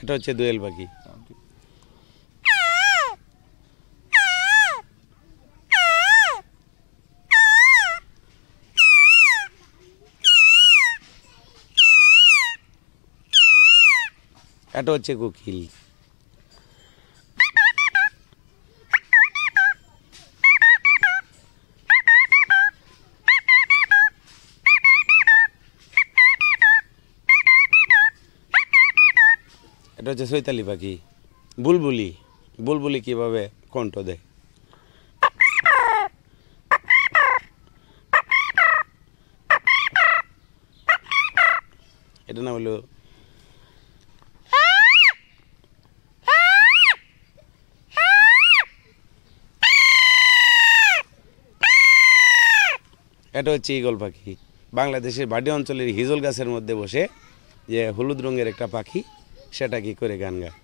এটা হচ্ছে দোয়েল পাখি। এটা হচ্ছে কোকিল। এটা হচ্ছে চৈতালি পাখি। বুলবুলি, বুলবুলি কিভাবে কণ্ঠ দেয়। এটা নাম হলো এটা হচ্ছে ঈগল পাখি। বাংলাদেশের ভাটি অঞ্চলের হিজল গাছের মধ্যে বসে যে হলুদ রঙের একটা পাখি, সেটা কি করে গান গায়।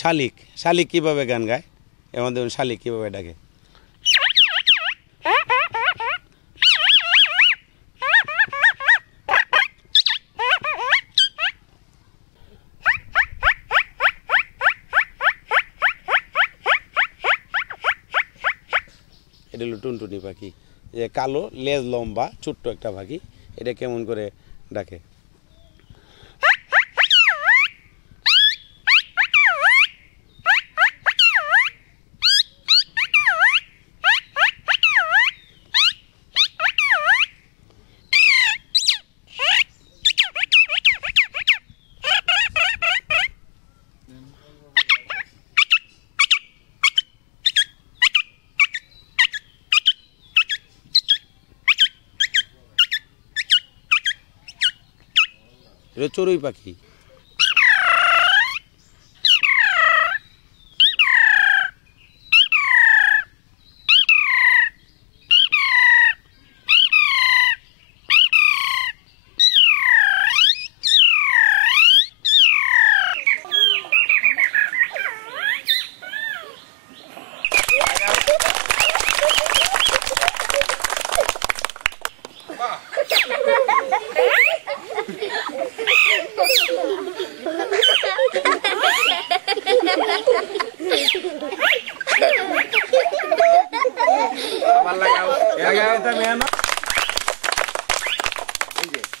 শালিক, শালিক কিভাবে গান গায়, এমন দেখুন শালিক কিভাবে ডাকে। এটা হলো টুনটুনি পাখি, যে কালো লেজ লম্বা ছোট্ট একটা পাখি, এটা কেমন করে ডাকে। এটা চড়ুই পাখি।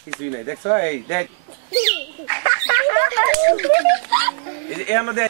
কিছুই নাই দেখছো, এই দেখ আমাদের